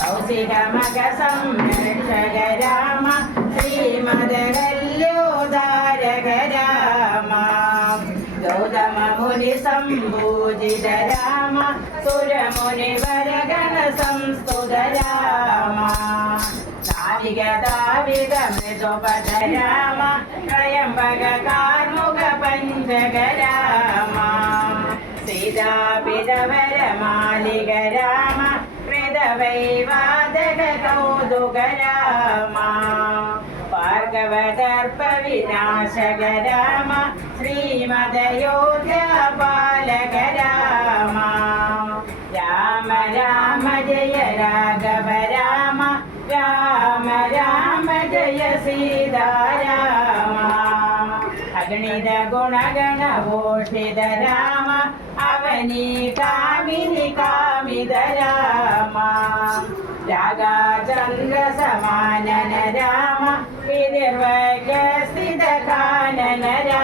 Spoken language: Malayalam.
കൗശികമക സംരക്ഷക രാമ ശ്രീമദകല്യോദാരക രാമ ഗൗതമ മുനി സംഭൂജിത രാമ സുരമുനിവരഗണ സംസ്തുത രാമ നാവികതാവിക മൃദുപദ രാമ ത്രയംബക കാർമുക പഞ്ചക രാമ സീതാപിതവര മാലിക രാമ ഹൃദവൈവാദക കൗതുക രാമ ഭാർഗവദർപ്പ വിനാശക രാമ ശ്രീമദയോധ്യാപാലക രാമ രാമ രാമ ജയ രാഘവ രാമ രാമ രാമ ജയ സീതാരാമ അഗണിത ഗുണഗണഭൂഷിത രാമ അവനി കാമിനി കാമിത രാമ രാഗാചന്ദ്ര സമാനന രാമ വിനിർവൈക സ്ഥിത കാനന രാമ